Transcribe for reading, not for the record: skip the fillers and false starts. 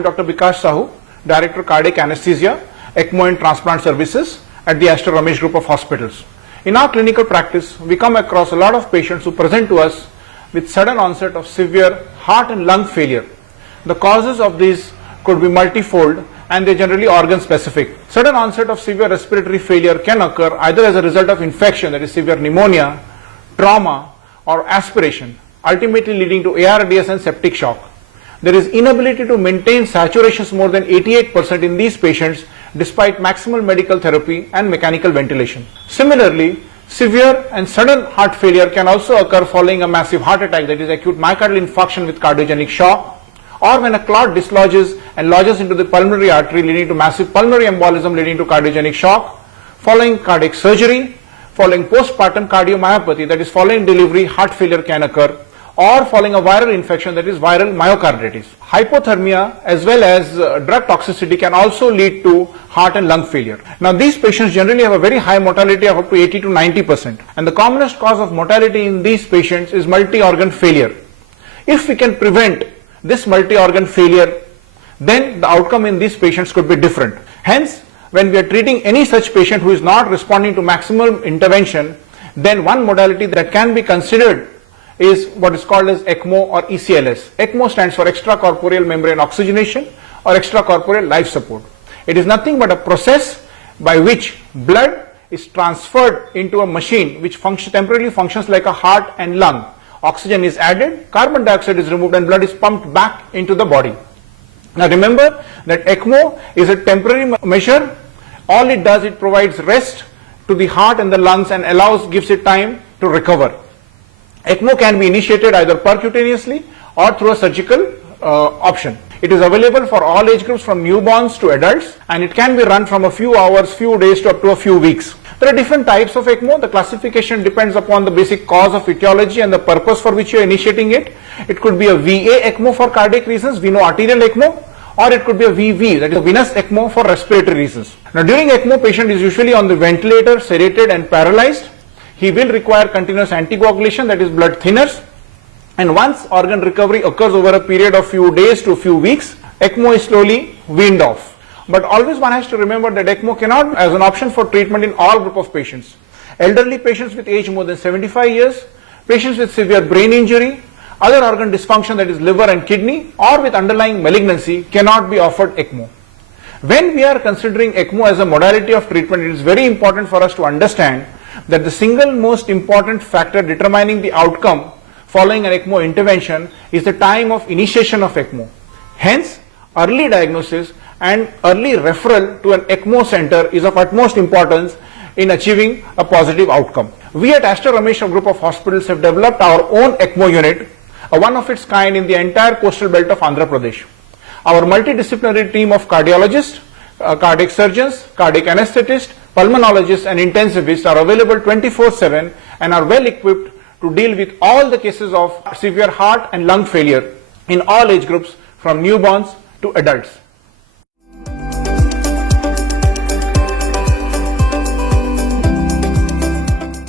am Dr. Bikash Sahu, Director Cardiac Anesthesia, ECMO and Transplant Services at the Aster Ramesh Group of Hospitals. In our clinical practice, we come across a lot of patients who present to us with sudden onset of severe heart and lung failure. The causes of these could be multifold and they are generally organ specific. Sudden onset of severe respiratory failure can occur either as a result of infection, that is severe pneumonia, trauma or aspiration, ultimately leading to ARDS and septic shock. There is inability to maintain saturations more than 88% in these patients despite maximal medical therapy and mechanical ventilation. Similarly, severe and sudden heart failure can also occur following a massive heart attack, that is acute myocardial infarction with cardiogenic shock, or when a clot dislodges and lodges into the pulmonary artery leading to massive pulmonary embolism leading to cardiogenic shock, following cardiac surgery, following postpartum cardiomyopathy, that is following delivery heart failure can occur, or following a viral infection, that is viral myocarditis. Hypothermia as well as drug toxicity can also lead to heart and lung failure. Now these patients generally have a very high mortality of up to 80 to 90%, and the commonest cause of mortality in these patients is multi-organ failure. If we can prevent this multi-organ failure, then the outcome in these patients could be different. Hence, when we are treating any such patient who is not responding to maximum intervention, then one modality that can be considered is what is called as ECMO or ECLS. ECMO stands for extracorporeal membrane oxygenation or extracorporeal life support. It is nothing but a process by which blood is transferred into a machine which temporarily functions like a heart and lung. Oxygen is added, carbon dioxide is removed, and blood is pumped back into the body. Now remember that ECMO is a temporary measure. All it does, it provides rest to the heart and the lungs and gives it time to recover. ECMO can be initiated either percutaneously or through a surgical option. It is available for all age groups from newborns to adults, and it can be run from a few hours, few days to up to a few weeks. There are different types of ECMO. The classification depends upon the basic cause of etiology and the purpose for which you are initiating it. It could be a VA ECMO for cardiac reasons, veno-arterial ECMO, or it could be a VV, that is a venous ECMO for respiratory reasons. Now during ECMO, patient is usually on the ventilator, sedated and paralyzed. He will require continuous anticoagulation, that is blood thinners, and once organ recovery occurs over a period of few days to a few weeks, ECMO is slowly weaned off. But always one has to remember that ECMO cannot as an option for treatment in all group of patients. Elderly patients with age more than 75 years, patients with severe brain injury, other organ dysfunction, that is liver and kidney, or with underlying malignancy cannot be offered ECMO. When we are considering ECMO as a modality of treatment, it is very important for us to understand that the single most important factor determining the outcome following an ECMO intervention is the time of initiation of ECMO. Hence, early diagnosis and early referral to an ECMO center is of utmost importance in achieving a positive outcome. We at Aster Ramesh Group of Hospitals have developed our own ECMO unit, one of its kind in the entire coastal belt of Andhra Pradesh. Our multidisciplinary team of cardiologists, cardiac surgeons, cardiac anesthetists, pulmonologists and intensivists are available 24/7 and are well equipped to deal with all the cases of severe heart and lung failure in all age groups from newborns to adults.